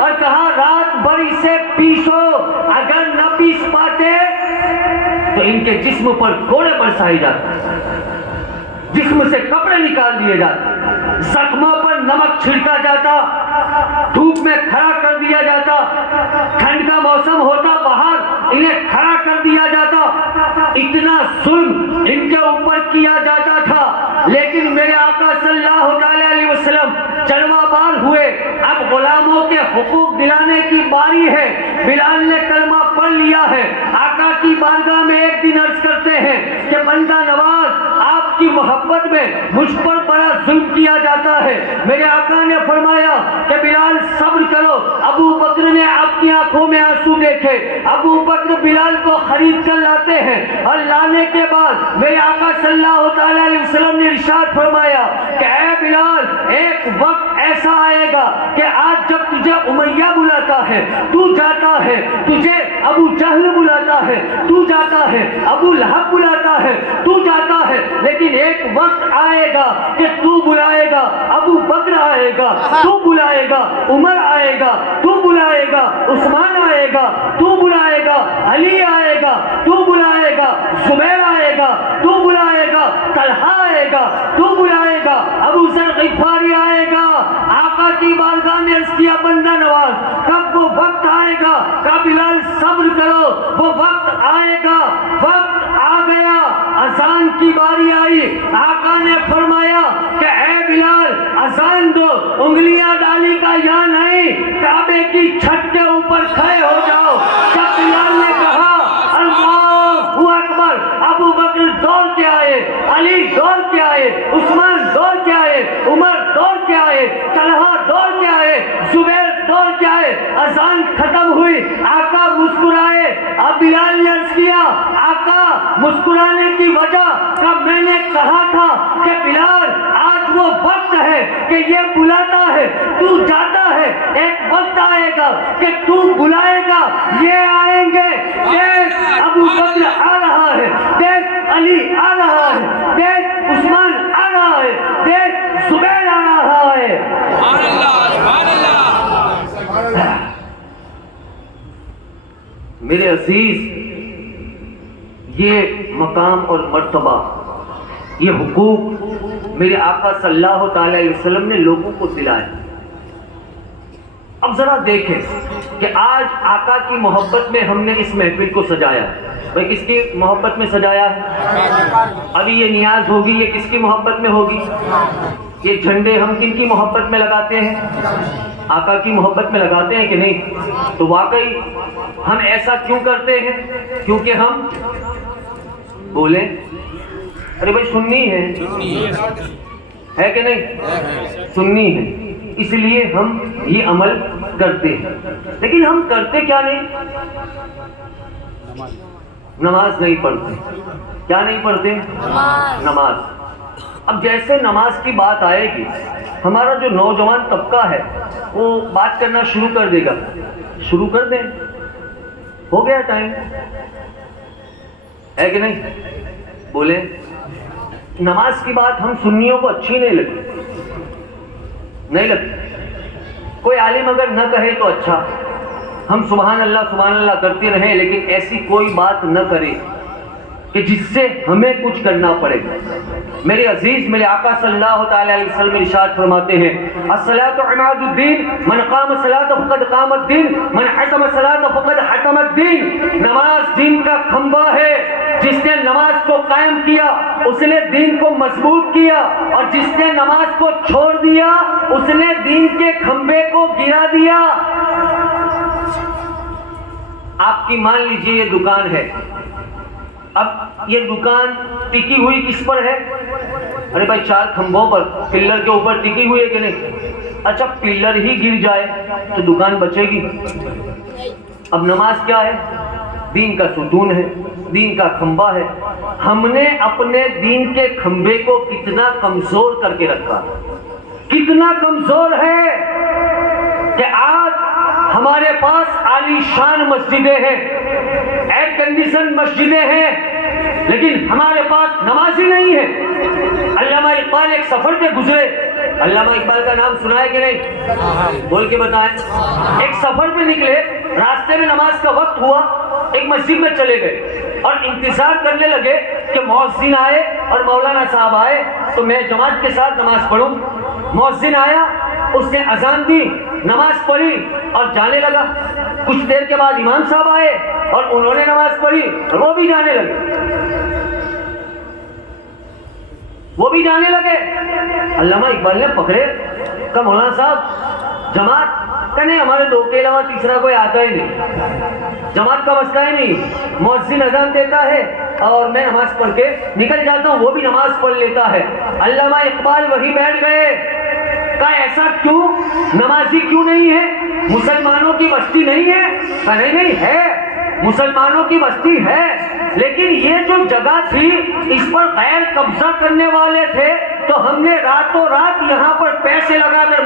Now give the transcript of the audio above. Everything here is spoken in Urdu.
اور کہا رات بھر اسے پیسو، اگر نہ پیس پاتے تو ان کے جسم پر کوڑے برسائے جاتے، جسم سے کپڑے نکال دیے جاتے، زخموں پر نمک چھڑکا جاتا، دھوپ میں کھڑا کر دیا جاتا، ٹھنڈ کا موسم ہوتا باہر انہیں کھڑا کر دیا جاتا، اتنا ظلم ان کے اوپر کیا جاتا تھا۔ لیکن میرے آقا صلی اللہ علیہ وسلم چلوہ بار ہوئے، اب غلاموں کے حقوق دلانے کی باری ہے۔ بلال نے کلمہ پڑھ لیا ہے، آقا کی بارگاہ میں ایک دن عرض کرتے ہیں کہ بندہ نواز آپ کی محبت میں مجھ پر بڑا ظلم کیا جاتا ہے۔ میرے آقا نے فرمایا کہ بلال صبر کرو۔ ابو بکر نے اپنی آنکھوں میں آنسو دیکھے، ابو بکر بلال کو خرید کر لاتے ہیں، اور لانے کے بعد میرے آقا صلی اللہ علیہ وسلم نے ارشاد فرمایا کہ اے بلال، ایک وقت ایسا آئے گا کہ آج جب تجھے امیہ بلاتا ہے تو جاتا ہے، تجھے ابو جہل بلاتا ہے تو جاتا ہے، ابو لہب بلاتا ہے تو جاتا ہے، لیکن ایک وقت آئے گا کہ تو بلائے گا، ابو بکر آئے گا تو بلائے گا، عمر آئے گا تو بلائے گا، عثمان آئے گا تو بلائے گا، علی آئے گا تو بلائے گا، زبیر آئے گا تو بلائے گا، طلحہ آئے گا تو بلائے گا، ابو ذر غفاری آئے گا۔ آقا کی بارگاہ میں عرض کیا بندہ نواز کب وہ وقت آئے گا؟ کہا بلال صبر کرو، وہ وقت آئے گا۔ وقت آ گیا، اذان کی باری آئی، آقا نے فرمایا کہ اے بلال اذان دو، انگلیاں ڈالی کا یا نہیں، کعبے کی چھت کے اوپر کھڑے ہو جاؤ۔ جب بلال نے کہا اللہ اکبر، ابو بکر دوڑ کے آئے، علی دوڑ کے آئے، عثمان دوڑ کے آئے، عمر دوڑ کے آئے، طلحہ دوڑ کے آئے، زبیر دوڑ کے آئے، اذان ختم ہوئی، آقا مسکرائے۔ اب بلال نے عرض کیا آقا مسکرانے کی وجہ کا میں نے کہا تھا کہ بلال آج وہ وقت ہے کہ یہ بلاتا ہے تو جاتا ہے، ایک وقت آئے گا کہ تو بلائے گا، یہ آئیں گے، دیکھ ابو بکر آ رہا ہے، دیکھ علی آ رہا ہے، دیکھ عثمان آ رہا ہے، دیکھ زبیر آ رہا ہے۔ سبحان اللہ، سبحان اللہ۔ میرے عزیز، یہ مقام اور مرتبہ، یہ حقوق میرے آقا صلی اللہ تعالی علیہ وسلم نے لوگوں کو دلائے۔ اب ذرا دیکھیں کہ آج آقا کی محبت میں ہم نے اس محفل کو سجایا ہے۔ بھائی کس کی محبت میں سجایا ہے؟ ابھی یہ نیاز ہوگی، یہ کس کی محبت میں ہوگی؟ یہ جھنڈے ہم کن کی محبت میں لگاتے ہیں؟ آقا کی محبت میں لگاتے ہیں کہ نہیں؟ تو واقعی ہم ایسا کیوں کرتے ہیں؟ کیونکہ ہم بولیں ارے بھائی سنی ہے کہ نہیں؟ سنی ہے، اس لیے ہم یہ عمل کرتے ہیں، لیکن ہم کرتے کیا نہیں؟ نماز نہیں پڑھتے۔ کیا نہیں پڑھتے؟ نماز۔ اب جیسے نماز کی بات آئے گی، ہمارا جو نوجوان طبقہ ہے وہ بات کرنا شروع کر دے گا، شروع کر دیں، ہو گیا ٹائم، ہے کہ نہیں؟ بولیں نماز کی بات ہم سنیوں کو اچھی نہیں لگتی، کوئی عالم اگر نہ کہے تو اچھا، ہم سبحان اللہ کرتے رہیں، لیکن ایسی کوئی بات نہ کرے کہ جس سے ہمیں کچھ کرنا پڑے۔ میرے عزیز، میرے آقا صلی اللہ تعالی علیہ وسلم ارشاد فرماتے ہیں الصلاۃ عماد الدین، من قام الصلاۃ فقد قام الدین، من حتم الصلاۃ فقد حتم الدین۔ نماز دین کا کھمبا ہے، جس نے نماز کو قائم کیا اس نے دین کو مضبوط کیا، اور جس نے نماز کو چھوڑ دیا اس نے دین کے کھمبے کو گرا دیا۔ آپ کی مان لیجئے یہ دکان ہے، اب یہ دکان ٹکی ہوئی کس پر ہے؟ ارے بھائی 4 کھمبوں پر، پلر کے اوپر ٹکی ہوئی ہے کہ نہیں؟ اچھا پلر ہی گر جائے تو دکان بچے گی؟ اب نماز کیا ہے؟ دین کا ستون ہے، دین کا کھمبا ہے۔ ہم نے اپنے دین کے کھمبے کو کتنا کمزور کر کے رکھا، کتنا کمزور ہے کہ آج ہمارے پاس عالی شان مسجدیں ہیں، ایئر کنڈیشن مسجدیں ہیں، لیکن ہمارے پاس نمازی نہیں ہے۔ علامہ اقبال ایک سفر پہ گزرے علامہ اقبال کا نام سنا ہے کہ نہیں؟ بول کے بتائیں. ایک سفر پہ نکلے, راستے میں نماز کا وقت ہوا, ایک مسجد میں چلے گئے اور انتظار کرنے لگے کہ مؤذن آئے اور مولانا صاحب آئے تو میں جماعت کے ساتھ نماز پڑھوں. مؤذن آیا, اس نے اذان دی, نماز پڑھی اور جانے لگا. کچھ دیر کے بعد امام صاحب آئے اور انہوں نے نماز پڑھی اور وہ بھی جانے لگے. علامہ اقبال نے پکڑے, کہا مولانا صاحب جماعت کا نہیں, ہمارے دو کے علاوہ تیسرا کوئی آتا ہی نہیں, جماعت کا مسئلہ ہی نہیں. مؤذن اذان دیتا ہے اور میں نماز پڑھ کے نکل جاتا ہوں, وہ بھی نماز پڑھ لیتا ہے. علامہ اقبال وہی بیٹھ گئے. کہا ایسا کیوں, نمازی کیوں نہیں ہے؟ مسلمانوں کی بستی نہیں ہے؟ کہا نہیں ہے, مسلمانوں کی بستی ہے, لیکن یہ جو جگہ تھی اس پر غیر قبضہ کرنے والے تھے, تو ہم نے راتوں رات یہاں پر پیسے لگا کر